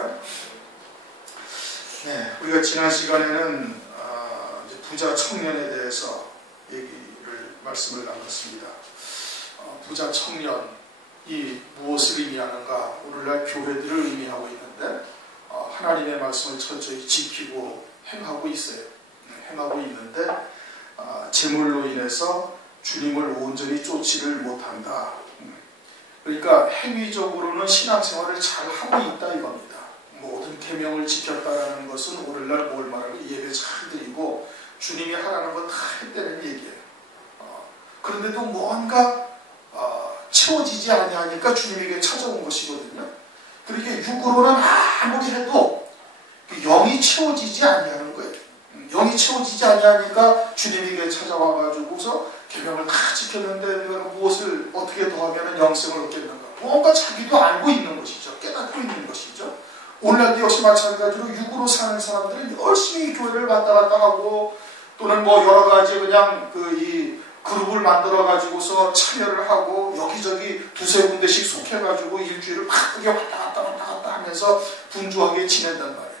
말이에요. 네, 우리가 지난 시간에는 이제 부자 청년에 대해서 말씀을 나눴습니다. 부자 청년이 무엇을 의미하는가? 오늘날 교회들을 의미하고 있는데 하나님의 말씀을 철저히 지키고 행하고 있어요. 행하고 있는데 재물로 인해서 주님을 온전히 쫓지를 못한다. 그러니까 행위적으로는 신앙생활을 잘 하고 있다 이겁니다. 모든 계명을 지켰다라는 것은 오늘날 뭘 말하고 예배 잘 드리고 주님이 하라는 건 다 했다는 얘기예요. 그런데도 뭔가 채워지지 아니하니까 주님에게 찾아온 것이거든요. 그렇게 육으로는 아무리 해도 영이 채워지지 아니하는 거예요. 영이 채워지지 아니하니까 주님에게 찾아와가지고서 계명을 다 지켰는데 내가 무엇을 어떻게 더하면 영생을 얻겠는가. 뭔가 자기도 알고 있는 것이죠. 깨닫고 있는 것이죠. 오늘날도 역시 마찬가지로 육으로 사는 사람들은 열심히 교회를 왔다 갔다 하고 또는 뭐 여러 가지 그냥 이 그룹을 만들어 가지고서 참여를 하고 여기저기 두세 군데씩 속해가지고 일주일을 바쁘게 왔다 갔다 하면서 분주하게 지낸단 말이에요.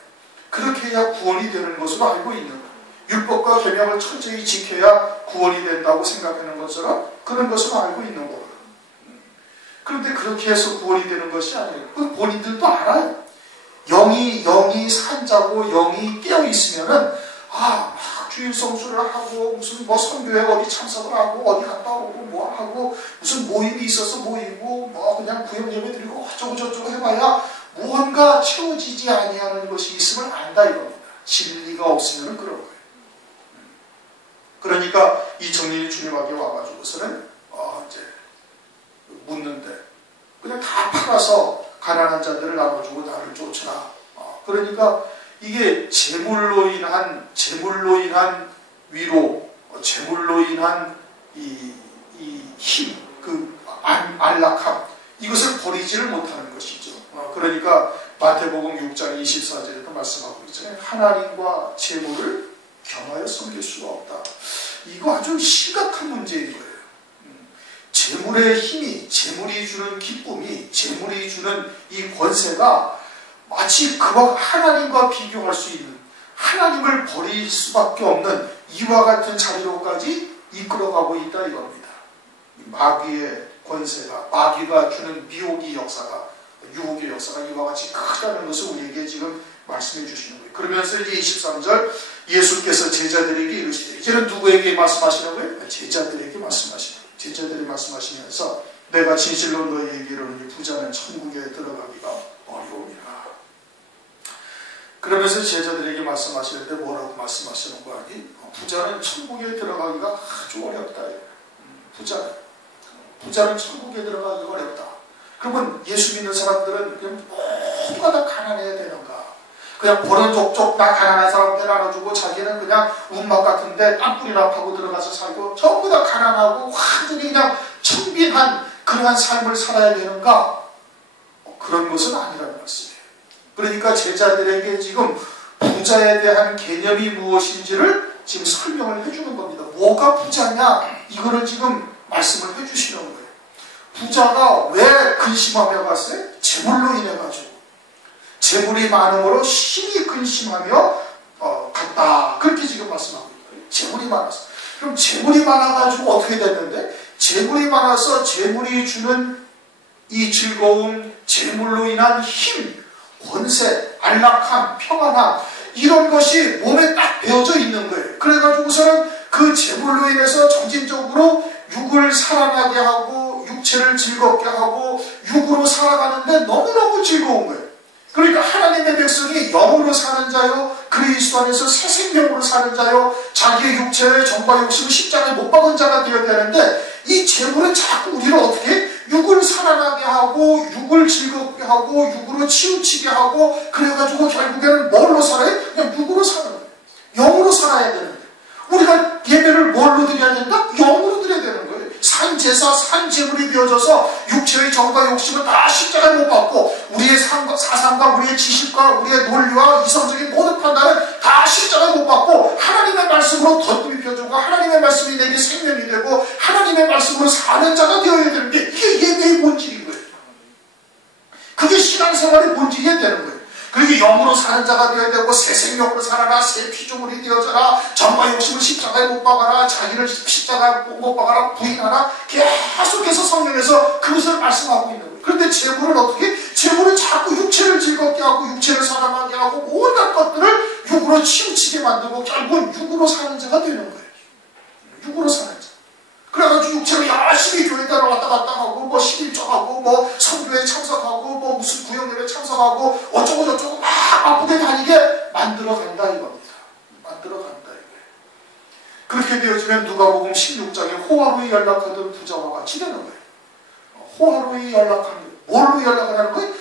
그렇게 해야 구원이 되는 것으로 알고 있는 거예요. 율법과 계명을 철저히 지켜야 구원이 된다고 생각하는 것처럼 그런 것으로 알고 있는 거예요. 그런데 그렇게 해서 구원이 되는 것이 아니에요. 그 본인들도 알아요. 영이 산자고 영이 깨어 있으면은 주일 성수를 하고 무슨 뭐 선교회 어디 참석을 하고 어디 갔다 오고 뭐 하고 무슨 모임이 있어서 모이고 뭐 그냥 구역 예배 드리고 어쩌고 저쩌고 해봐야 무언가 채워지지 아니하는 것이 있음을 안다 이겁니다. 진리가 없으면 그런 거예요. 그러니까 이 청년이 주님 앞에 와가지고서는 이제 묻는데 그냥 다 팔아서 가난한 자들을 나눠주고 나를 쫓으라. 그러니까 이게 재물로 인한 위로, 재물로 인한 이 힘, 안락함, 이것을 버리지를 못하는 것이죠. 그러니까 마태복음 6장 24절에도 말씀하고 있잖아요. 하나님과 재물을 겸하여 섬길 수가 없다. 이거 아주 심각한 문제인 거예요. 재물의 힘이, 재물이 주는 기쁨이, 재물이 주는 이 권세가 마치 그와 하나님과 비교할 수 있는, 하나님을 버릴 수밖에 없는 이와 같은 자리로까지 이끌어가고 있다 이겁니다. 마귀의 권세가, 마귀가 주는 미혹의 역사가, 유혹의 역사가 이와 같이 크다는 것을 우리에게 지금 말씀해 주시는 거예요. 그러면서 이제 23절 예수께서 제자들에게 이르시되, 이제는 누구에게 말씀하시는 거예요? 제자들에게 말씀하시는 거예요. 제자들이 말씀하시면서 내가 진실로 너희에게 이르노니 부자는 천국에 들어가기가 어려움이라. 그러면서 제자들에게 말씀하시는데 뭐라고 말씀하시는 거 아니? 부자는 천국에 들어가기가 아주 어렵다. 부자는 천국에 들어가기가 어렵다. 그러면 예수 믿는 사람들은 그냥 모두가 다 가난해야 되는가? 그냥 버는 족족 다 가난한 사람들 나눠주고 자기는 그냥 운막 같은데 땅굴이나 파고 들어가서 살고 전부 다 가난하고 완전히 그냥 청빈한 그러한 삶을 살아야 되는가? 그런 것은 아니라는 말씀이에요. 그러니까 제자들에게 지금 부자에 대한 개념이 무엇인지를 지금 설명을 해주는 겁니다. 뭐가 부자냐? 이거를 지금 말씀을 해주시는 거예요. 부자가 왜 근심하며 갔어요? 재물로 인해 가지고. 재물이 많음으로 심히 근심하며 갔다. 그렇게 지금 말씀하고 있어요. 재물이 많았어. 그럼 재물이 많아가지고 어떻게 됐는데? 재물이 많아서 재물이 주는 이 즐거움, 재물로 인한 힘, 권세, 안락함, 평안함, 이런 것이 몸에 딱 배어져 있는 거예요. 그래가지고서는 그 재물로 인해서 점진적으로 육을 살아나게 하고 육체를 즐겁게 하고 육으로 살아가는데 너무너무 즐거운 거예요. 그러니까 하나님의 백성이 영으로 사는 자요, 그리스도 안에서 새 생명으로 사는 자요, 자기의 육체의 정과 욕심을 십자가에 못 박은 자가 되어야 되는데 이 재물은 자꾸 우리를 어떻게 육을 살아나게 하고 육을 즐겁게 하고 육으로 치우치게 하고 그래가지고 결국에는 뭘로 살아요? 그냥 육으로 사는 거예요. 영으로 살아야 되는데 우리가 예배를 뭘로 드려야 된다? 영으로 드려야 되는 거예요. 산제사, 산재물이 되어져서 육체의 정과 욕심을 다 십자가에 못 박고 우리의 사상과 우리의 지식과 우리의 논리와 이성적인 모든 판단을 다 십자가에 못 박고 하나님의 말씀으로 덧입 펴주고 하나님의 말씀이 내게 생명이 되고 하나님의 말씀으로 사는 자가 되어야 되는 게 이게 예배의 본질인 거예요. 그게 신앙생활의 본질이 되는 거예요. 그렇게 영으로 사는 자가 되어야 되고 새 생명으로 살아라, 새 피조물이 되어져라, 정과 욕심을 십자가에 못 박아라, 자기를 십자가에 못 박아라, 부인하라, 계속해서 성경에서 그것을 말씀하고 있는 거예요. 그런데 재물은 어떻게? 재물은 자꾸 육체를 즐겁게 하고 육체를 사랑하게 하고 온갖 것들을 육으로 치우치게 만들고 결국은 육으로 사는 자가 되는 거예요. 육으로 사는 자. 그래가지고 육체로 열심히 교회 따라왔다 갔다 하고 뭐 11조하고 뭐 선교에 참석하고 뭐 무슨 구역예배에 참석하고 어쩌고 저쩌고 막 바쁘게 다니게 만들어간다 이겁니다. 만들어간다 이거예요. 그렇게 되어지면 누가복음 16장에 호화로에 연락하던 부자와 같이 되는 거예요. 호화로에 연락하는 거예요. 뭘로 연락하는 거예요?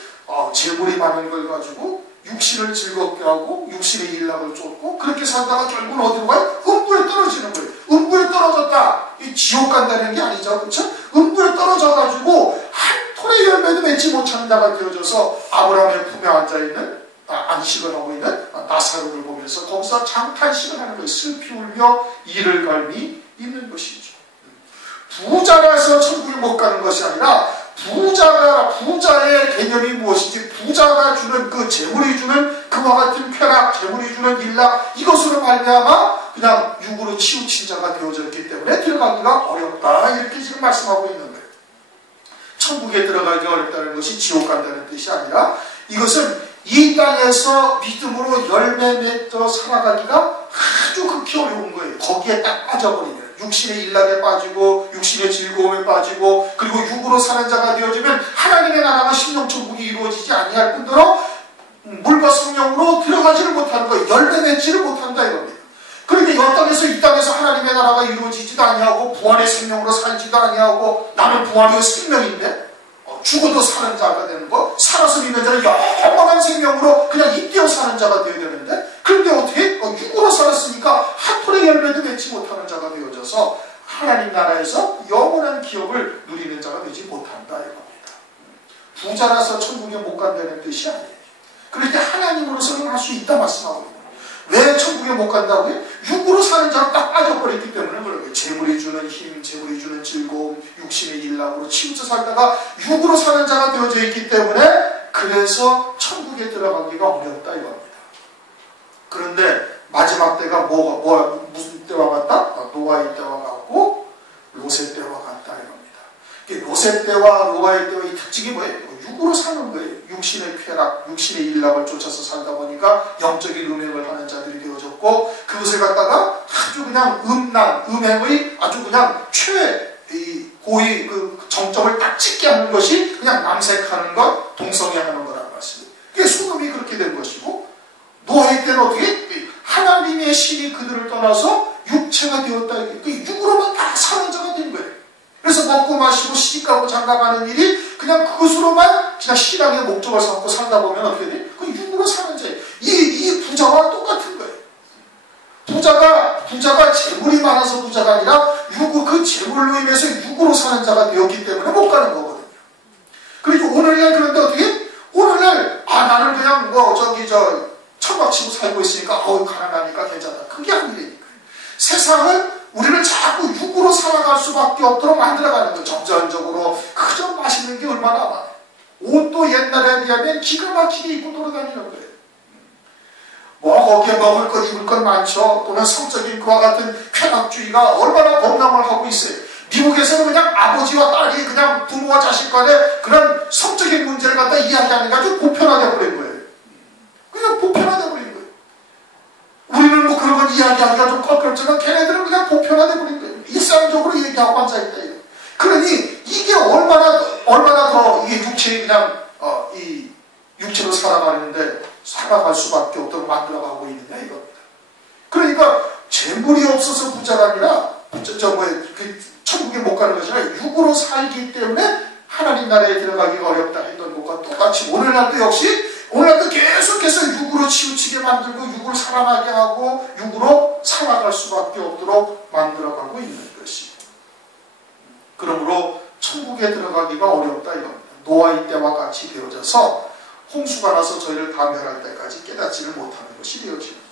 재물이 많은 걸 가지고 육신을 즐겁게 하고 육신의 일락을 쫓고 그렇게 살다가 결국은 어디로 가요? 음부에 떨어지는 거예요. 음부에 떨어졌다. 이 지옥 간다는 게 아니죠. 그렇죠? 음부에 떨어져가지고 한 톨의 열매도 맺지 못하는 자가 되어져서 아브라함의 품에 앉아있는 안식을 하고 있는 나사로를 보면서 거기서 장탄식을 하는 거예요. 슬피 울며 이를 갈미 있는 것이죠. 부자라서 천국에 못 가는 것이 아니라 부자의 개념이 무엇인지 부자가 주는 그 재물이 주는 그와 같은 쾌락, 재물이 주는 일락 이것으로 말미암아 그냥 육으로 치우친 자가 되어졌기 때문에 들어가기가 어렵다 이렇게 지금 말씀하고 있는 거예요. 천국에 들어가기 어렵다는 것이 지옥 간다는 뜻이 아니라 이것은 이 땅에서 믿음으로 열매 맺어 살아가기가 아주 극히 어려운 거예요. 거기에 딱 빠져버리면 육신의 일락에 빠지고 육신의 즐거움에 빠지고 그리고 육으로 사는 자가 되어지면 하나님의 나라가 심령천국이 이루어지지 아니할 뿐더러 물과 성령으로 들어가지를 못하는 거예요. 열매 맺지를 못한다 이겁니다. 그런데 이 땅에서 하나님의 나라가 이루어지지도 아니하고 부활의 생명으로 살지도 아니하고 나는 부활이요 생명인데 죽어도 사는 자가 되는 거, 살아서 믿는 자는 영원한 생명으로 그냥 잇대어 사는 자가 되어야 되는데 그런데 어떻게? 육으로 살았으니까 한 톨의 열매도 맺지 못하는 자가 되어져서 하나님 나라에서 영원한 기업을 누리는 자가 되지 못한다 이겁니다. 부자라서 천국에 못 간다는 뜻이 아니에요. 그러니까 하나님으로서는 할 수 있다 말씀하고 있는 거예요. 왜 천국에 못 간다고요? 육으로 사는 자로 딱 빠져버렸기 때문에 그런 거예요. 재물이 주는 힘, 재물이 주는 즐거움, 육신의 일락으로 치우쳐 살다가 육으로 사는 자가 되어져 있기 때문에 그래서 천국에 들어가기가 어렵다 이겁니다. 그런데 마지막 때가 무슨 때와 같다? 노아의 때와 같고 롯의 때와 같다 이겁니다. 롯의 때와 노아의 때와 이 특징이 뭐예요? 육으로 사는 거예요. 육신의 쾌락, 육신의 일락을 쫓아서 살다 보니까 영적인 음행을 하는 자들이 되어졌고 그것을 갖다가 아주 그냥 음행의 아주 그냥 고의 그 정점을 딱 찍게 하는 것이 그냥 남색하는 것, 동성애하는 거라는 말씀이에요. 그게 소돔이 그렇게 된 것이고 노아의 때는 어떻게? 하나님의 신이 그들을 떠나서 육체가 되었다. 그 육으로만 다 사는 자가 된 거예요. 그래서 먹고 마시고 시집가고 장가가는 일이 그냥 그것으로만 그냥 신앙의 목적을 삼고 살다 보면 어떻게 돼? 그 육으로 사는 자예요. 이 부자와 똑같은 거예요. 부자가 재물이 많아서 부자가 아니라 그 재물로 인해서 육으로 사는 자가 되었기 때문에 못 가는 거거든요. 그리고 오늘날 그런데 어떻게? 오늘날 나는 그냥 천막 치고 살고 있으니까 가난하니까 괜찮다. 그게 아니라니까요. 세상은 우리를 자꾸 육으로 살아갈 수밖에 없도록 만들어가는 거예요. 점점적으로 그저 맛있는 게 얼마나 많아요. 옷도 옛날에 비하면 기가 막히게 입고 돌아다니는 거예요. 거기에 먹을 것 입을 것 많죠. 또는 성적인 그와 같은 쾌락주의가 얼마나 범람을 하고 있어요. 미국에서는 그냥 아버지와 딸이 그냥 부모와 자식 간에 그런 성적인 문제를 갖다 이야기하는 게 아주 보편화되어 버린 거예요. 그냥 보편화되어 버린 거예요. 우리는 뭐 그런 건 이야기하기가 좀 껄끄럽지만 걔네들은 그냥 보편화되어 버린 거예요. 일상적으로 얘기하고 앉아있다. 그러니 이게 얼마나 더 이게 육체에 그냥 이 육체로 살아갈 수밖에 없도록 만들어가고 있느냐 이겁니다. 그러니까 재물이 없어서 부자가 아니라 천국에 못 가는 것이 아니라 육으로 살기 때문에 하나님 나라에 들어가기가 어렵다 했던 것과 똑같이 오늘날도 계속해서 육으로 치우치게 만들고 육으로 살아나게 하고 육으로 살아갈 수밖에 없도록 만들어가고 있는 것이. 그러므로 천국에 들어가기가 어렵다 이겁니다. 노아의 때와 같이 되어져서 홍수가 나서 저희를 다 멸할 때까지 깨닫지를 못하는 것이 되어지는 거예요.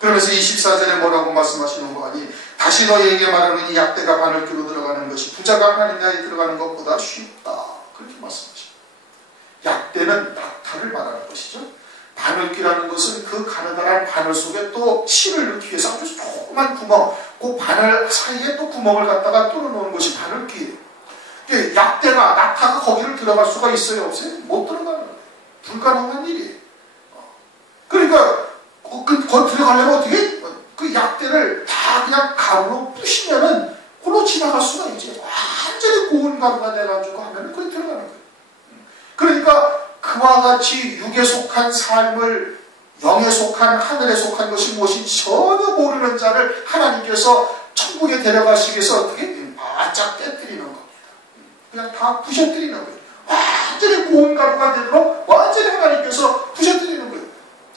그러면서 24절에 뭐라고 말씀하시는 거 아니? 다시 너희에게 말하는 이 약대가 바늘귀로 들어가는 것이 부자가 하나님 나라에 들어가는 것보다 쉽다. 그렇게 말씀하십니다. 약대는 낙타를 말하는 것이죠. 바늘귀라는 것은 그 가느다란 바늘 속에 또 실을 넣기 위해서 아주 조그만 구멍, 그 바늘 사이에 또 구멍을 갖다가 뚫어놓은 것이 바늘귀예요. 약대가, 낙타가 거기를 들어갈 수가 있어요? 없어요? 못 들어가는 거예요. 불가능한 일이에요. 그러니까 거기 들어가려면 어떻게? 그 약대를 다 그냥 가루로 부시면은 그걸로 지나갈 수가 있지. 완전히 고운 가루가 돼가지고 하면은 그게 들어가는 거예요. 그러니까 그와 같이 육에 속한 삶을 영에 속한 하늘에 속한 것이 무엇인지 전혀 모르는 자를 하나님께서 천국에 데려가시기 위해서 어떻게? 바짝 깨뜨리는 겁니다. 그냥 다 부셔뜨리는 거예요. 완전히 고운 가루가 되도록 완전히 하나님께서 부셔뜨리는 거예요.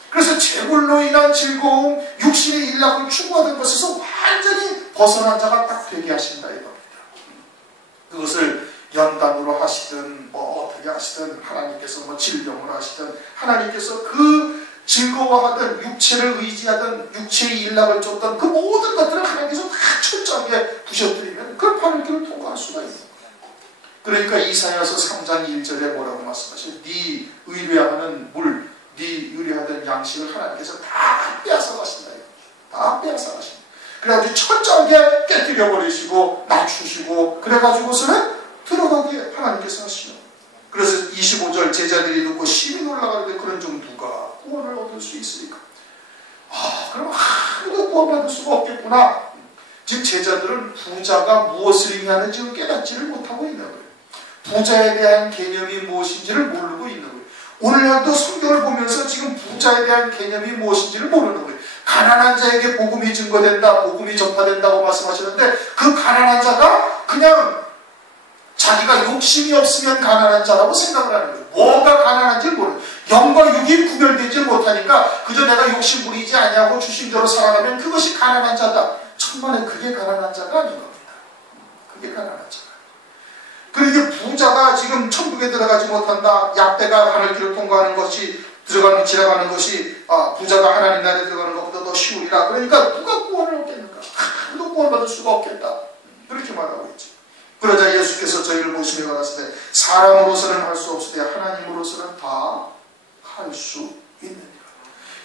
그래서 재물로 인한 즐거움, 육신의 일락을 추구하던 것에서 완전히 벗어난 자가 딱 되게 하신다 이겁니다. 그것을 연단으로 하시든 뭐 어떻게 하시든 하나님께서 뭐 질병으로 하시든 하나님께서 그 즐거워하던 육체를 의지하던 육체의 일락을 쫓던 그 모든 것들을 하나님께서 다 철저하게 부셔뜨리면 그걸 바늘길을 통과할 수가 있는 거예요. 그러니까 이사야서 3장 1절에 뭐라고 말씀하셔요? 네 의뢰하는 물, 네 의뢰하던 양식을 하나님께서 다 빼앗아 가신다. 다 빼앗아 가신다. 그래가지고 철저하게 깨뜨려 버리시고 낮추시고 그래가지고서는 들어가게 하나님께서 하시죠. 그래서 25절 제자들이 듣고 심히 놀라가는데 그런 중 누가 구원을 얻을 수 있으니까? 그럼 아무도 구원받을 수가 없겠구나. 지금 제자들은 부자가 무엇을 의미하는지 깨닫지를 못하고 있는 거예요. 부자에 대한 개념이 무엇인지를 모르고 있는 거예요. 오늘날도 성경을 보면서 지금 부자에 대한 개념이 무엇인지를 모르는 거예요. 가난한 자에게 복음이 증거된다, 복음이 전파된다고 말씀하셨는데 그 가난한 자가 그냥 자기가 욕심이 없으면 가난한 자라고 생각을 하는 거예요. 뭐가 가난한지를 모르는 거예요. 영과 육이 구별되지 못하니까 그저 내가 욕심 부리지 아니하고 주심대로 살아가면 그것이 가난한 자다. 천만에 그게 가난한 자가 아닌 겁니다. 그게 가난한 자가. 그러니까 부자가 지금 천국에 들어가지 못한다. 약대가 바늘길을 통과하는 것이 지나가는 것이 부자가 하나님 나라에 들어가는 것보다 더 쉬우리라. 그러니까 누가 구원을 얻겠는가? 아무도 구원받을 수가 없겠다. 그렇게 말하고 있지. 그러자 예수께서 저희를 보시며 가라사대 사람으로서는 할 수 없으되 하나님으로서는 다 할 수 있느니라.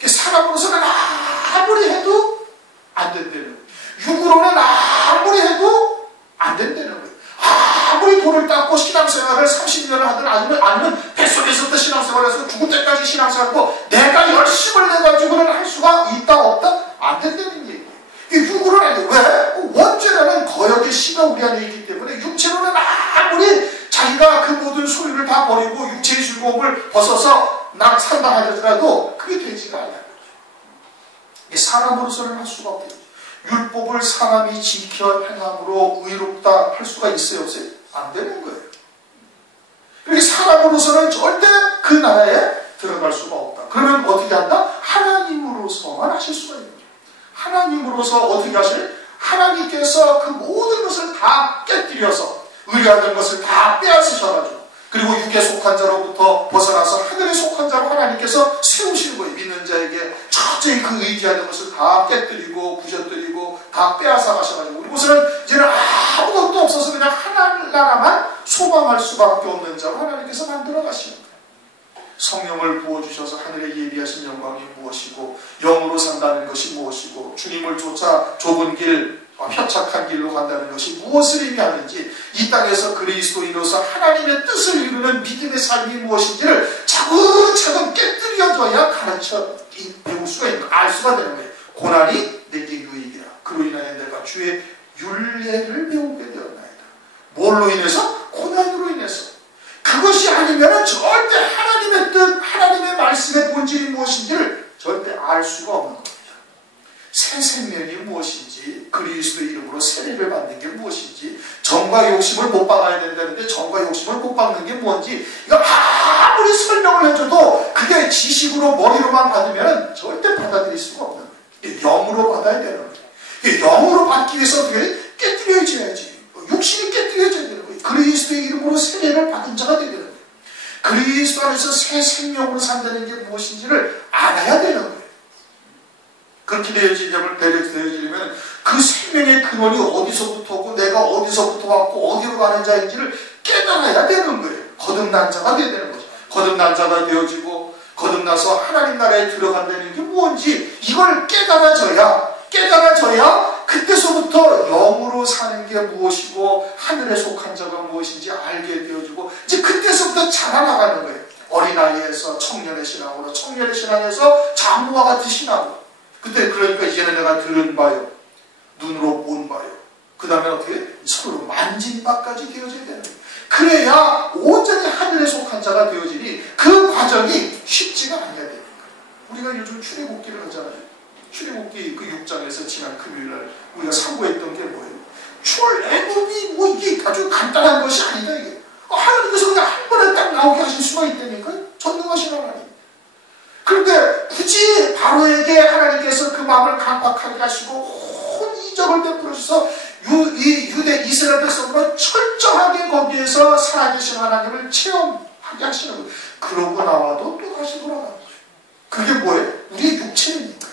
사람으로서는 아무리 해도 안 된다는 거예요. 육으로는 아무리 해도 안 된다는 거예요. 아무리 돈을 닦고 신앙생활을 30년을 하든 아니면 뱃속에서부터 신앙생활을 해서 죽을 때까지 신앙생활하고 내가 열심을 내가지고는 할 수가 있다 없다? 안 된다는 얘기예요. 육으로는 안 돼요. 왜? 원죄라는 거역의 씨가 우리 안에 있기 때문에 육체로는 아무리 자기가 그 모든 소유를 다 버리고 육체의 즐거움을 벗어서 나 산다 하더라도 그게 되지가 않아요. 사람으로서는 할 수가 없대요. 율법을 사람이 지켜 행함으로 의롭다 할 수가 있어요? 없어요? 안 되는 거예요. 그러니까 사람으로서는 절대 그 나라에 들어갈 수가 없다. 그러면 어떻게 한다? 하나님으로서만 하실 수가 있는 거예요. 하나님으로서 어떻게 하실? 하나님께서 그 모든 것을 다 깨뜨려서 의뢰하던 것을 다 빼앗으셔가지고 그리고 육에 속한 자로부터 벗어나서 하늘에 속한 자로 하나님께서 세우시는 거예요. 믿는 자에게 철저히 그 의지하는 것을 다 깨뜨리고 부셔뜨리고 다 빼앗아 가셔가지고 우리곳은 이제는 아무것도 없어서 그냥 하나님 나라만 소망할 수밖에 없는 자로 하나님께서 만들어 가시는 거예요. 성령을 부어주셔서 하늘에 예비하신 영광이 무엇이고 영으로 산다는 것이 무엇이고 주님을 쫓아 좁은 길 협착한 길로 간다는 것이 무엇을 의미하는지 이 땅에서 그리스도인으로서 하나님의 뜻을 이루는 믿음의 삶이 무엇인지를 차근차근 깨뜨려줘야 가르쳐 배울 수가 있는 거예요. 알 수가 되는 거예요. 고난이 내게 유익이라. 그로 인하여 내가 주의 율례를 배우게 되었나이다. 뭘로 인해서? 고난으로 인해서. 그것이 아니면 절대 하나님의 뜻, 하나님의 말씀의 본질이 무엇인지를 절대 알 수가 없는 겁니다. 새 생명이 무엇인지, 그리스도의 이름으로 세례를 받는 게 무엇인지, 정과 욕심을 못 박아야 된다는데 정과 욕심을 못 박는 게 뭔지 이거 아무리 설명을 해줘도 그게 지식으로 머리로만 받으면 절대 받아들일 수가 없는 거예요. 영으로 받아야 되는 거예요. 영으로 받기 위해서 어떻게 깨뜨려져야지. 육신이 깨뜨려져야 되는 거예요. 그리스도의 이름으로 세례를 받은 자가 되는 거예요. 그리스도 안에서 새 생명으로 산다는 게 무엇인지를 알아야 되는 거예요. 그렇게 되어지려면 그 생명의 근원이 어디서부터 오고 내가 어디서부터 왔고 어디로 가는 자인지를 깨달아야 되는 거예요. 거듭난 자가 되어야 되는 거죠. 거듭난 자가 되어지고 거듭나서 하나님 나라에 들어간다는 게 뭔지 이걸 깨달아져야 그때서부터 영으로 사는 게 무엇이고 하늘에 속한 자가 무엇인지 알게 되어지고 이제 그때서부터 자라나가는 거예요. 어린아이에서 청년의 신앙으로, 청년의 신앙에서 장로와 같은 신앙으로. 그때 그러니까 이제는 내가 들은 바요, 눈으로 본 바요, 그 다음에 어떻게 서로 만진 바까지 되어져야 되는 거예요. 그래야 온전히 하늘에 속한 자가 되어지니 그 과정이 쉽지가 않아야 되는 거예요. 우리가 요즘 출애굽기를 하잖아요. 출애굽기 그 6장에서 지난 금요일날 우리가 상고했던 게 뭐예요? 출애굽이 뭐 이게 아주 간단한 것이 아니다 이게. 하나님께서 그냥 한 번에 딱 나오게 하실 수가 있다니까요. 전능하신 하나님. 그런데 굳이 바로에게 하나님께서 그 마음을 강박하게 하시고 온 이적을 베풀어 주셔서 유대 이스라엘 백성으로 철저하게 거기에서 살아계신 하나님을 체험하게 하시는 거예요. 그러고 나와도 또 다시 돌아가는 거예요. 그게 뭐예요? 우리의 육체니까요.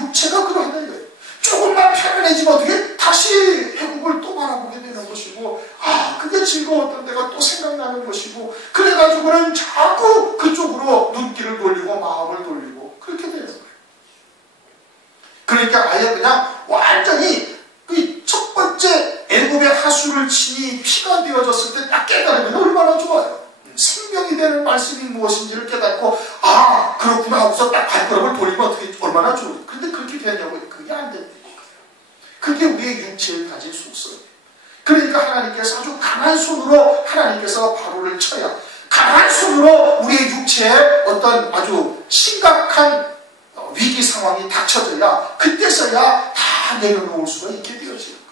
육체가 그러하는 거예요. 조금만 편안해지면 어떻게 다시 애국을 또 바라보게 되는 것이고, 그게 즐거웠던 데가 또 생각나는 것이고, 그래가지고는 자꾸 그쪽으로 눈길을 돌리고 마음을 돌리고 그렇게 되는 거예요. 그러니까 아예 그냥 완전히 그 첫 번째 애굽의 하수를 치니 피가 되어졌을 때 딱 깨달으면 얼마나 좋아요. 생명이 되는 말씀이 무엇인지를 깨닫고 그렇구나 하고서 딱 발걸음을 돌리면 어떻게 얼마나 좋아요. 근데 그렇게 되냐고. 그게 안 됩니다. 그게 우리의 육체를 가진 속성이에요. 그러니까 하나님께서 아주 강한 손으로 하나님께서 바로를 쳐야, 강한 손으로 우리의 육체에 어떤 아주 심각한 위기 상황이 닥쳐져야 그때서야 다 내려놓을 수가 있게 되어지는 거예요.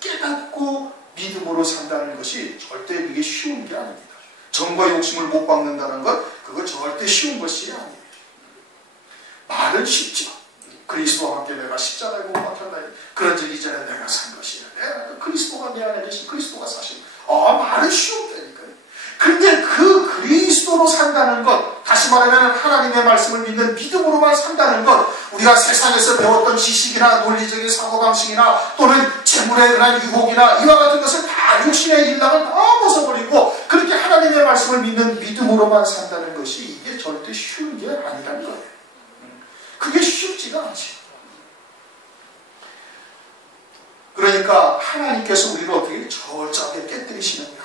깨닫고 믿음으로 산다는 것이 절대 그게 쉬운 게 아닙니다. 정과 욕심을 못 박는다는 것, 그거 절대 쉬운 것이 아니에요. 말은 쉽지만 그리스도와 함께 내가 십자가에 못 박혔다. 그런즉 이전에 내가 산 것이야. 그리스도가 내 안에 계신 그리스도가 사신. 말은 쉬운다니까요. 그런데 그 그리스도로 산다는 것, 다시 말하면 하나님의 말씀을 믿는 믿음으로만 산다는 것, 우리가 세상에서 배웠던 지식이나 논리적인 사고방식이나 또는 재물에 관한 유혹이나 이와 같은 것을 다 육신의 일랑을 다 벗어버리고 그렇게 하나님의 말씀을 믿는 믿음으로만 산다는 것이 이게 절대 쉬운 게 아니라는 거예요. 그게 쉽지가 않지. 그러니까 하나님께서 우리를 어떻게 철저하게 깨뜨리시는 거예요.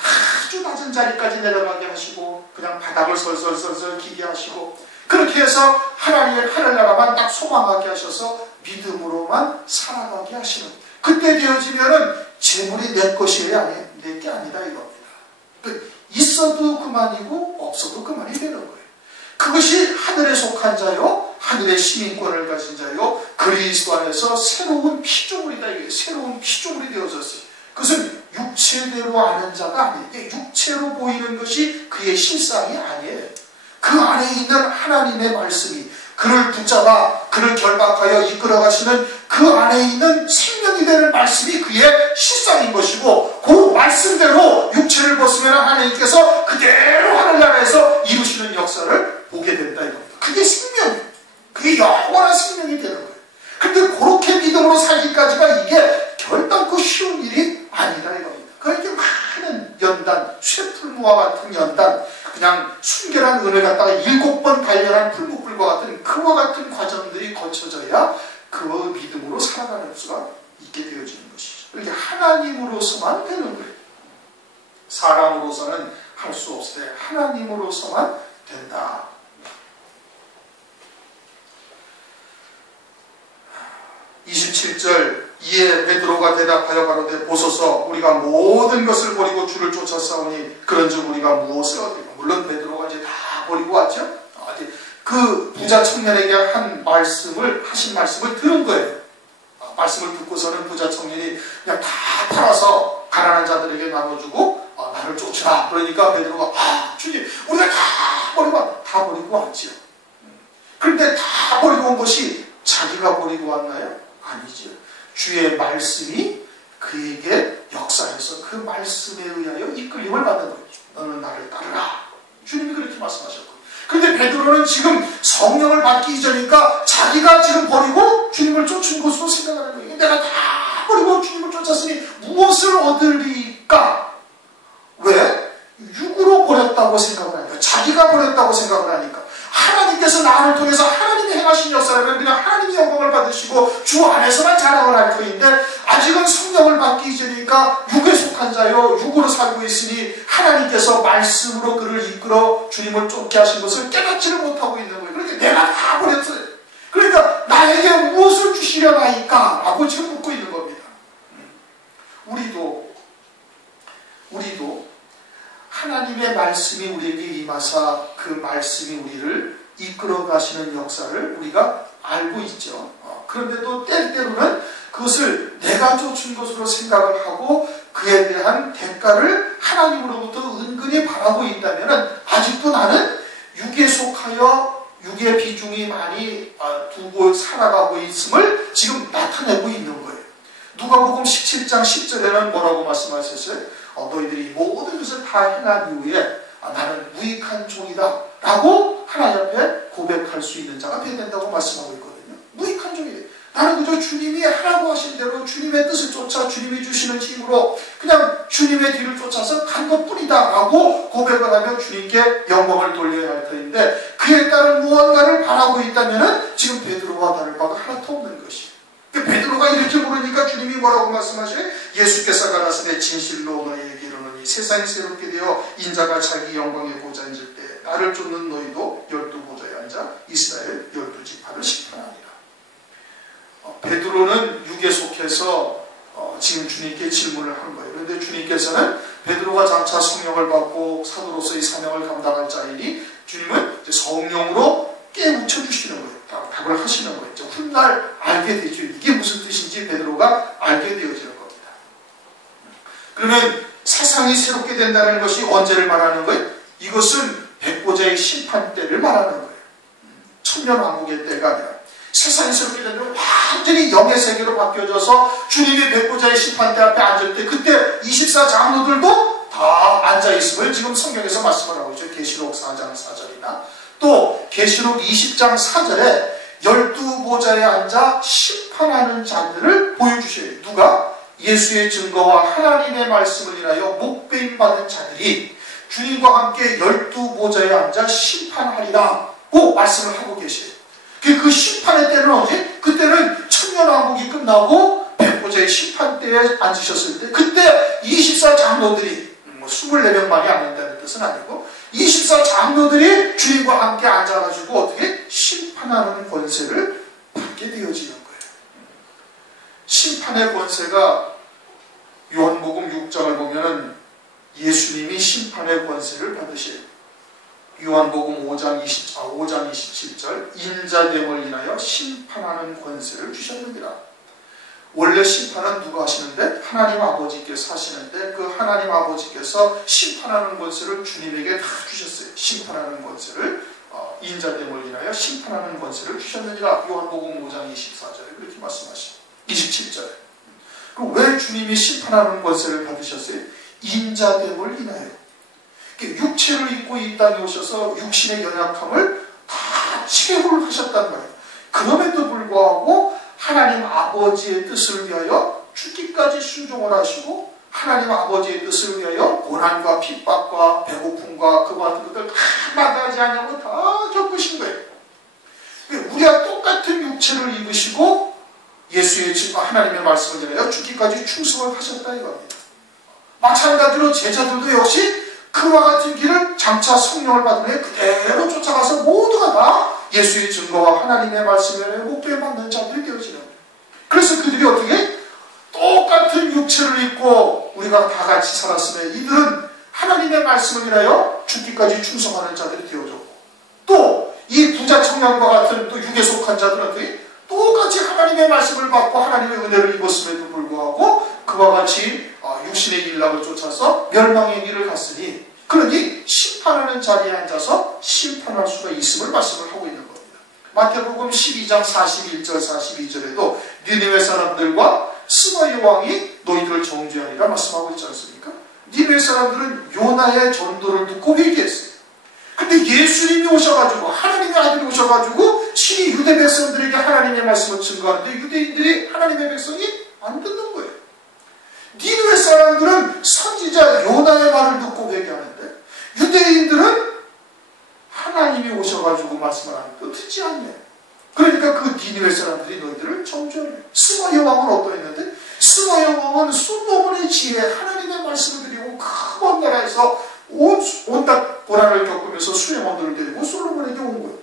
아주 낮은 자리까지 내려가게 하시고 그냥 바닥을 설설설설 기게 하시고 그렇게 해서 하나님의 하늘나라만 딱 소망하게 하셔서 믿음으로만 살아가게 하시는 거예요. 그때 되어지면은 재물이 내 것이어야 내 게 아니다 이겁니다. 있어도 그만이고 없어도 그만이 되는 거예요. 그것이 하늘에 속한 자요, 하늘의 시민권을 가진 자요, 그리스도 안에서 새로운 피조물이다. 이게 새로운 피조물이 되어졌어요. 그것은 육체대로 아는 자가 아니에요. 육체로 보이는 것이 그의 실상이 아니에요. 그 안에 있는 하나님의 말씀이 그를 붙잡아 그를 결박하여 이끌어가시는 그 안에 있는 생명이 되는 말씀이 그의 실상인 것이고, 그 말씀대로 육체를 벗으면 하나님께서 그대로 하늘나라에서 이루시는 역사를 보게 된다 이겁니다. 그게 생명이에요. 그게 영원한 생명이 되는 거예요. 그런데 그렇게 믿음으로 살기까지가 이게 결단코 쉬운 일이 아니다 이겁니다. 그러니까 많은 연단, 쇠풀무와 같은 연단, 그냥 순결한 은을 갖다가 7번 단련한 풀무불과 같은 그와 같은 과정들이 거쳐져야 그 믿음으로 살아가는 수가 있게 되어지는 것이죠. 이게 하나님으로서만 되는 거예요. 사람으로서는 할 수 없을 때 하나님으로서만 된다. 이에 베드로가 대답하여 가로되 보소서 우리가 모든 것을 버리고 주를 쫓아 싸우니 그런즉 우리가 무엇을 얻으리까. 물론 베드로가 이제 다 버리고 왔죠. 그 부자 청년에게 하신 말씀을 들은 거예요. 말씀을 듣고서는 부자 청년이 그냥 다 팔아서 가난한 자들에게 나눠주고 나를 쫓으라. 그러니까 베드로가 주님 우리가 다 버리고 왔지요. 그런데 다 버리고 온 것이 자기가 버리고 왔나요? 아니죠. 주의 말씀이 그에게 역사해서 그 말씀에 의하여 이끌림을 받는 거죠. 너는 나를 따르라. 주님이 그렇게 말씀하셨고. 그런데 베드로는 지금 성령을 받기 이전이니까 자기가 지금 버리고 주님을 쫓은 것으로 생각하는 거예요. 내가 다 버리고 주님을 쫓았으니 무엇을 얻으리까? 왜? 육으로 버렸다고 생각을 하니까, 자기가 버렸다고 생각을 하니까, 하나님께서 나를 통해서 하나님이 행하신 역사라면 그냥 하나님이 영광을 받으시고 주 안에서만 자랑을 할 터인데, 아직은 성령을 받기 이전이니까 육에 속한 자요 육으로 살고 있으니 하나님께서 말씀으로 그를 이끌어 주님을 쫓게 하신 것을 깨닫지를 못하고 있는 거예요. 그러니까 내가 다 버렸어요. 그러니까 나에게 무엇을 주시려나이까? 라고 지금 묻고 있는 겁니다. 우리도 하나님의 말씀이 우리에게 임하사 그 말씀이 우리를 이끌어 가시는 역사를 우리가 알고 있죠. 그런데도 때때로는 그것을 내가 쫓은 것으로 생각을 하고 그에 대한 대가를 하나님으로부터 은근히 바라고 있다면 아직도 나는 육에 속하여 육의 비중이 많이 두고 살아가고 있음을 지금 나타내고 있는 거예요. 누가복음 17장 10절에는 뭐라고 말씀하셨어요? 너희들이 모든 것을 다 행한 이후에 나는 무익한 종이다 라고 하나님 앞에 고백할 수 있는 자가 되어야 된다고 말씀하고 있거든요. 무익한 종이다. 나는 그저 주님이 하라고 하신 대로 주님의 뜻을 쫓아 주님이 주시는 힘으로 그냥 주님의 뒤를 쫓아서 간 것뿐이다 라고 고백을 하며 주님께 영광을 돌려야 할 터인데, 그에 따른 무언가를 바라고 있다면 지금 베드로와 다를 바가 하나도 없는 것이에요. 베드로가 이렇게 물으니까 주님이 뭐라고 말씀하셔요? 예수께서 가라사대 진실로 너희에게 이르노니 세상이 새롭게 되어 인자가 자기 영광의 보좌에 앉을 때 나를 쫓는 너희도 12보좌에 앉아 이스라엘 12지파를 심판하니라. 베드로는 육에 속해서 지금 주님께 질문을 한 거예요. 그런데 주님께서는 베드로가 장차 성령을 받고 사도로서의 사명을 감당할 자이니 주님은 이제 성령으로 깨우쳐 주시는 거예요. 답을 하시는 거예요. 훗날 알게 되죠. 이게 무슨 뜻인지 베드로가 알게 되어지는 겁니다. 그러면 세상이 새롭게 된다는 것이 언제를 말하는 거예요? 이것은 백보자의 심판 때를 말하는 거예요. 천년왕국의 때가 아니라 세상이 새롭게 되면 완전히 영의 세계로 바뀌어져서 주님의 백보자의 심판대 앞에 앉을 때 그때 24장로들도 다 앉아있음을 지금 성경에서 말씀을 하고 있죠. 계시록 4장 4절이나 또 계시록 20장 4절에 12보좌에 앉아 심판하는 자들을 보여주셔요. 누가? 예수의 증거와 하나님의 말씀을 인하여 목배임 받은 자들이 주님과 함께 12보좌에 앉아 심판하리라고 말씀을 하고 계세요. 그 심판의 때는 언제? 그때는 천년왕국이 끝나고 백보자의 심판대에 앉으셨을 때 그때 24장로들이 24명만이 앉는다는 뜻은 아니고 24장로들이 주님과 함께 앉아가지고 어떻게 심판하는 권세를 받게 되어지는 거예요. 심판의 권세가 요한복음 6장을 보면은 예수님이 심판의 권세를 받으셔요. 요한복음 5장 27절 인자됨을 인하여 심판하는 권세를 주셨느니라. 원래 심판은 누가 하시는데? 하나님 아버지께서 하시는데 그 하나님 아버지께서 심판하는 권세를 주님에게 다 주셨어요. 심판하는 권세를 인자됨을 인하여 심판하는 권세를 주셨느니라. 요한복음 5장 24절에 그렇게 말씀하시죠. 27절에. 그럼 왜 주님이 심판하는 권세를 받으셨어요? 인자됨을 인하여. 육체를 입고 이 땅에 오셔서 육신의 연약함을 다 체험을 하셨단 말이에요. 그럼에도 불구하고 하나님 아버지의 뜻을 위하여 죽기까지 순종을 하시고 하나님 아버지의 뜻을 위하여 고난과 핍박과 배고픔과 그와 같은 것들 다 마다하지 않냐고 다 겪으신 거예요. 우리와 똑같은 육체를 입으시고 예수의 하나님의 말씀을 전하여 죽기까지 충성을 하셨다 이겁니다. 마찬가지로 제자들도 역시 그와 같은 길을 장차 성령을 받은 후에 그대로 쫓아가서 모두가 다 예수의 증거와 하나님의 말씀에 목표에 맞는 자들이 되어지는 거예요. 그래서 그들이 어떻게 똑같은 육체를 입고 우리가 다 같이 살았으면 이들은 하나님의 말씀을 인하여 죽기까지 충성하는 자들이 되어졌고 또 이 부자 청년과 같은 또 육에 속한 자들은 어떻게 똑같이 하나님의 말씀을 받고 하나님의 은혜를 입었음에도 불구하고 그와 같이 육신의 일락을 쫓아서 멸망의 길을 갔으니 그러니 심판하는 자리에 앉아서 심판할 수가 있음을 말씀을 하고 있는 겁니다. 마태복음 12장 41절 42절에도 니느웨 사람들과 스바의 왕이 너희들을 정죄하리라 말씀하고 있지 않습니까? 니느웨 사람들은 요나의 전도를 듣고 회개했어요. 근데 예수님이 오셔가지고 하나님의 아들이 오셔가지고 친히 유대 백성들에게 하나님의 말씀을 증거하는데 유대인들이 하나님의 백성이 안 듣는 거예요. 니느웨 사람들은 선지자 요나의 말을 듣고 회개하는데 유대인들은 하나님이 오셔가지고 말씀을 안 않네. 그러니까 그 니느웨 사람들이 너희들을 정죄하래. 스마의 왕은 어떠했는데? 스마의 왕은 솔로몬의 지혜, 하나님의 말씀을 드리고 그 먼 나라에서 온갖 고난을 겪으면서 수행원들을 데리고 솔로몬에게 온 거예요.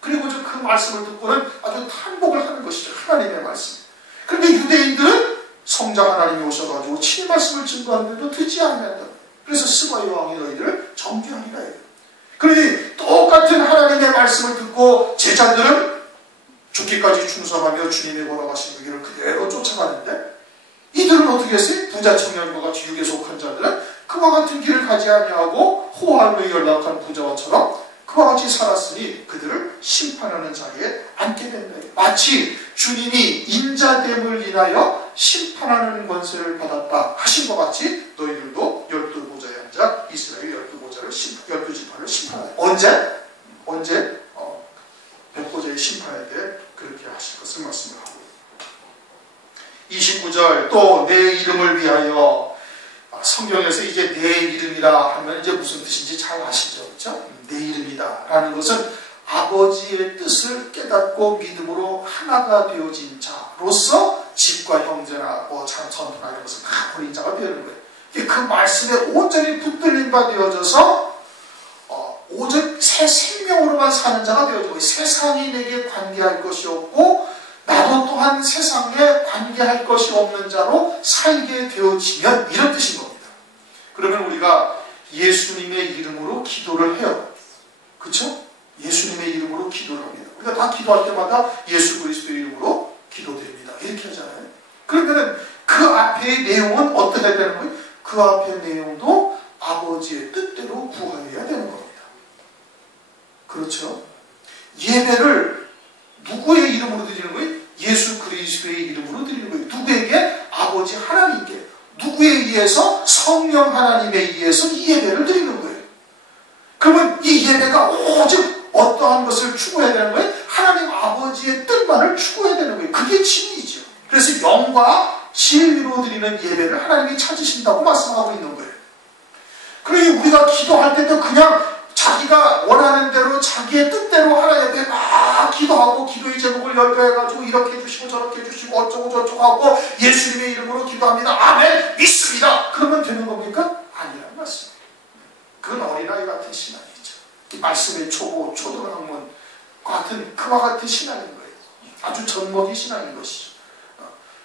그리고 그 말씀을 듣고는 아주 탄복을 하는 것이죠. 하나님의 말씀. 그런데 유대인들은 성자 하나님이 오셔가지고 친히 말씀을 증거하는데도 듣지 않는다. 그래서 스마의 왕이 너희들을 정죄하니라 해요. 그러니 똑같은 하나님의 말씀을 듣고 제자들은 죽기까지 충성하며 주님의 걸어가신 그 길을 그대로 쫓아가는데, 이들은 어떻게 했어요? 부자 청년과 같이 육에 속한 자들은 그와 같은 길을 가지 아니하고 호환으로 연락한 부자와처럼 그와 같이 살았으니 그들을 심판하는 자리에 앉게 된다. 마치 주님이 인자됨을 인하여 심판하는 권세를 받았다 하신 것 같이 너희들도 12보좌에 앉아 이스라엘 12보좌를 12지파를 심판하라. 언제? 백보좌의 심판에 대해 그렇게 하실 것을 말씀을 하고, 29절 또 내 이름을 위하여, 성경에서 이제 내 이름이라 하면 이제 무슨 뜻인지 잘 아시죠? 그렇죠? 내 이름이다 라는 것은 아버지의 뜻을 깨닫고 믿음으로 하나가 되어진 자로서 집과 형제나 전투나 이런 것을 다 버린 자가 되는 거예요. 그 말씀에 온전히 붙들린 바 되어져서 오직 새 생명으로만 사는 자가 되어지고, 세상이 내게 관계할 것이 없고 나도 또한 세상에 관계할 것이 없는 자로 살게 되어지면, 이런 뜻인 겁니다. 그러면 우리가 예수님의 이름으로 기도를 해요. 그렇죠? 예수님의 이름으로 기도를 합니다. 우리가 다 기도할 때마다 예수 그리스도의 이름으로 기도드립니다. 이렇게 하잖아요. 그러면 그 앞의 내용은 어떻게 해야 되는 거예요? 그 앞의 내용도 아버지의 뜻대로 구하여야 되는 겁니다. 그렇죠? 예배를 누구의 이름으로 드리는 거예요? 예수 그리스도의 이름으로 드리는 거예요. 누구에게? 아버지 하나님께. 누구에 의해서? 성령 하나님에 의해서 이 예배를 드리는 거예요. 그러면 이 예배가 오직 어떠한 것을 추구해야 되는 거예요? 하나님 아버지의 뜻만을 추구해야 되는 거예요. 그게 진리죠. 그래서 영과 진리로 드리는 예배를 하나님이 찾으신다고 말씀하고 있는 거예요. 그러니 우리가 기도할 때도 그냥 자기가 원하는 대로 자기의 뜻대로 하나님께 막 기도하고 기도의 제목을 열거해가지고 이렇게 해주시고 저렇게 해주시고 어쩌고 저쩌고 하고 예수님의 이름으로 기도합니다. 아멘 믿습니다. 그러면 되는 겁니까? 아니란 말씀입니다. 그건 어린아이 같은 신앙이죠. 말씀의 초등학문 같은 그와 같은 신앙인 거예요. 아주 젖먹이 신앙인 것이죠.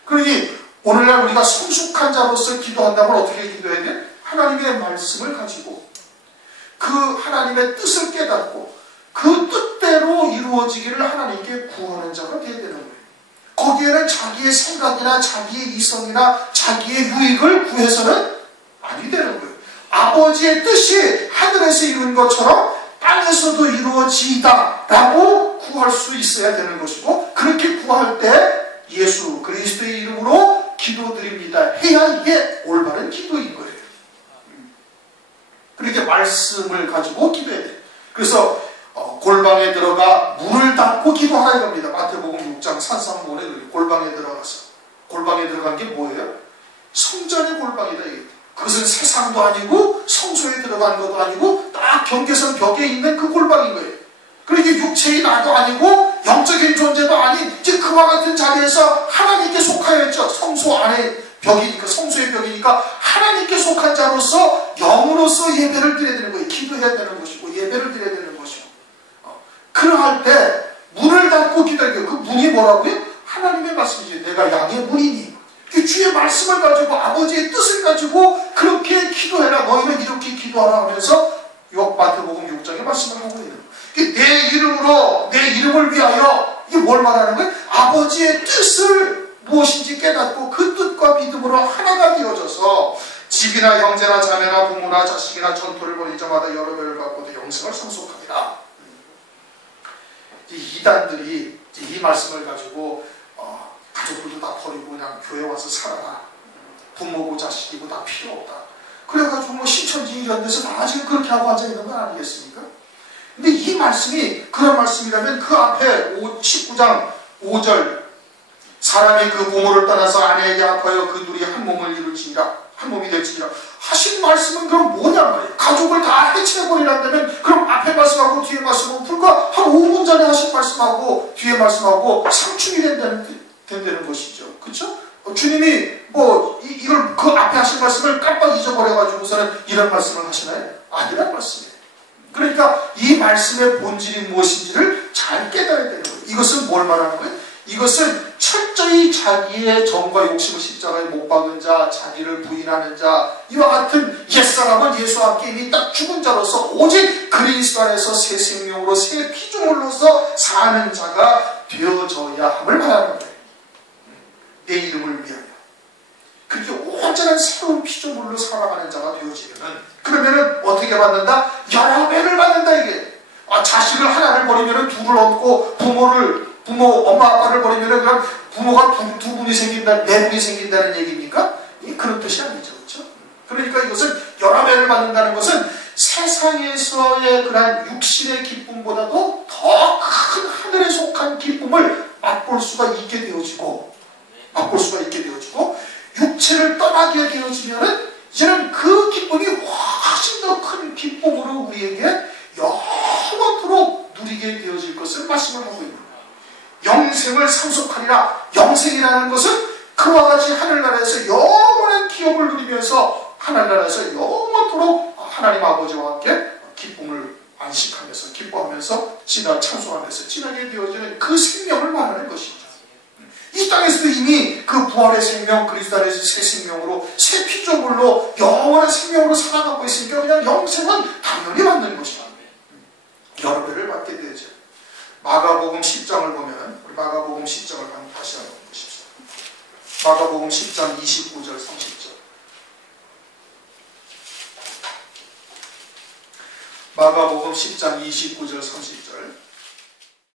그러니 오늘날 우리가 성숙한 자로서 기도한다면 어떻게 기도해야 돼? 하나님의 말씀을 가지고 그 하나님의 뜻을 깨닫고 그 뜻대로 이루어지기를 하나님께 구하는 자가 되어야 되는 거예요. 거기에는 자기의 생각이나 자기의 이성이나 자기의 유익을 구해서는 아니 되는 거예요. 아버지의 뜻이 하늘에서 이룬 것처럼 땅에서도 이루어지다 라고 구할 수 있어야 되는 것이고, 그렇게 구할 때 예수 그리스도의 이름으로 기도드립니다 해야 이게 올바른 기도인 거예요. 그렇게 말씀을 가지고 기도해야 돼요. 그래서 골방에 들어가 문을 닫고 기도하라 이겁니다. 마태복음 6장 산상문에 골방에 들어가서, 골방에 들어간 게 뭐예요? 성전의 골방이다. 그것은 세상도 아니고 성소에 들어간 것도 아니고 딱 경계선 벽에 있는 그 골방인 거예요. 그러니까 육체의 나도 아니고 영적인 존재도 아닌 이제 그와 같은 자리에서 하나님께 속하였죠. 성소 안에 벽이니까, 성소의 벽이니까 하나님께 속한 자로서 영으로서 예배를 드려야 되는 거예요. 기도해야 되는 것이고 예배를 드려야 되는 것이고, 그러할 때 문을 닫고 기도해야 돼요. 그 문이 뭐라고요? 하나님의 말씀이지. 내가 양의 문이니 주의 말씀을 가지고 아버지의 뜻을 가지고 그렇게 기도해라. 너희는 이렇게 기도하라 하면서 마태복음 6장에 말씀을 하고 있는 거예요. 내 이름으로, 내 이름을 위하여, 이게 뭘 말하는 거예요? 아버지의 뜻을 무엇인지 깨닫고 그 뜻과 믿음으로 하나가 되어져서 집이나 형제나 자매나 부모나 자식이나 전토를 벌일 자마다 여러 배를 갖고도 영생을 상속하리라. 이단들이 이 말씀을 가지고 가족들도 다 버리고 그냥 교회 와서 살아라. 부모고 자식이고 다 필요 없다. 그래가지고 뭐 신천지 이런 데서 다 지금 그렇게 하고 앉아있는 건 아니겠습니까? 근데 이 말씀이 그런 말씀이라면 그 앞에 19장 5절 사람이 그 부모를 떠나서 아내에게 아파여 그 둘이 한 몸을 이룰지니라, 한 몸이 될지니라. 하신 말씀은 그럼 뭐냐 말이에요. 가족을 다 해체해버리란다면 그럼 앞에 말씀하고 뒤에 말씀하고 불과 한 5분 전에 하신 말씀하고 뒤에 말씀하고 상충이 된다는 것이죠. 그렇죠? 주님이 이걸 그 앞에 하신 말씀을 깜빡 잊어버려가지고서는 이런 말씀을 하시나요? 아니란 말씀이에요. 그러니까 이 말씀의 본질이 무엇인지를 잘 깨달아야 되는 거예요. 이것은 뭘 말하는 거예요? 이것은 철저히 자기의 정과 욕심을 십자가에 못 박은 자, 자기를 부인하는 자, 이와 같은 옛사람은 예수와 함께 이미 딱 죽은 자로서 오직 그리스도 안에서 새 생명으로 새 피조물로서 사는 자가 되어져야 함을 말하는 거예요. 내 이름을 위하여 그렇게 온전한 새로운 피조물로 살아가는 자가 되어지면은, 그러면은 어떻게 받는다? 여러 배를 받는다. 이게 자식을 하나를 버리면은 둘을 얻고, 부모 엄마 아빠를 버리면은 그럼 부모가 두 분이 생긴다, 네 분이 생긴다는 얘기입니까? 그런 뜻이 아니죠. 그렇죠? 그러니까 이것은 여러 배를 받는다는 것은 세상에서의 그러한 육신의 기쁨보다도 더 큰 하늘에 속한 기쁨을 맛볼 수가 있게 되어지고, 육체를 떠나게 되어지면은 이제는 그 기쁨이 훨씬 더 큰 기쁨으로 우리에게 영원토록 누리게 되어질 것을 말씀을 하고 있는 거예요. 영생을 상속하리라. 영생이라는 것은 그와 같이 하늘나라에서 영원한 기업을 누리면서 하늘나라에서 영원토록 하나님 아버지와 함께 기쁨을 안식하면서 기뻐하면서 찬송하면서 지나게 되어지는 그 생명을 말하는 것이죠. 이 땅에서도 이미 그 부활의 생명, 그리스도 안에서 새 생명으로, 새 피조물로 영원한 생명으로 살아가고 있으니까 그냥 영생은 당연히 받는 것이다. 여러 배를 받게 되죠. 마가복음 10장을 보면, 우리 마가복음 10장을 다시 한번 보십시오. 마가복음 10장 29절 30절. 마가복음 10장 29절 30절.